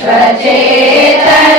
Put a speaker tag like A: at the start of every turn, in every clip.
A: विश्वचेतनता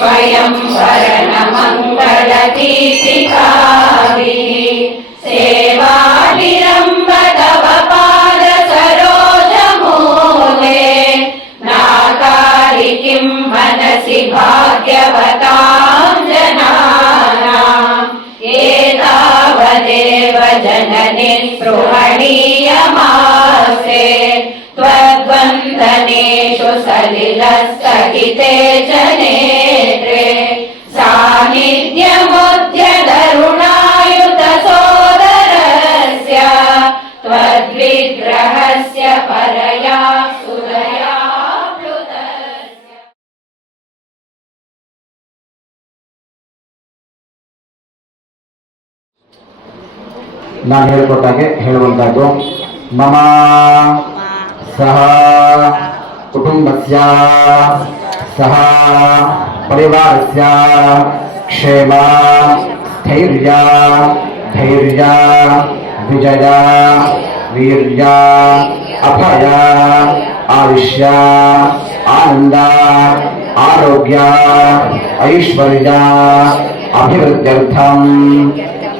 A: स्वयं वरणमङ्गलदीपिका सेवाविरम्ब तव पादसरोजमूले नाकारि किं मनसि भाग्यवतां जना جن تھو سلسانو پہ
B: نانبیں مح کٹ سہ پریوار سے افج آیوش آنند آرویہ ایشور اب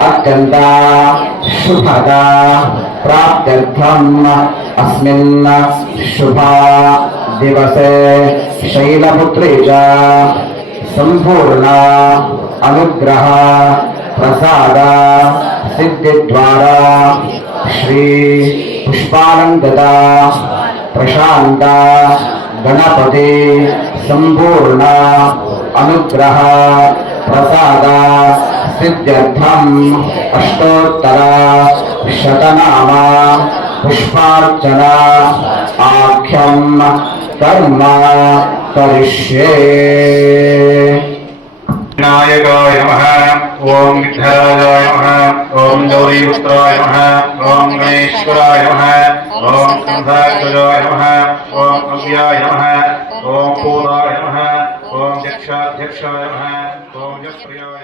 B: اتن شفدا پراپتھ امی دینی سرگرہ سرا شریپاندان گڑپتی سمپو سوتر شتنا پچنا
C: آخرایا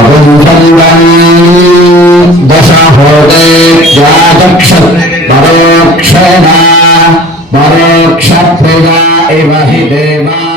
B: प्रबुन्धन्वन् दशाहोदे परोक्षेण परोक्षप्रिया इव हि देवा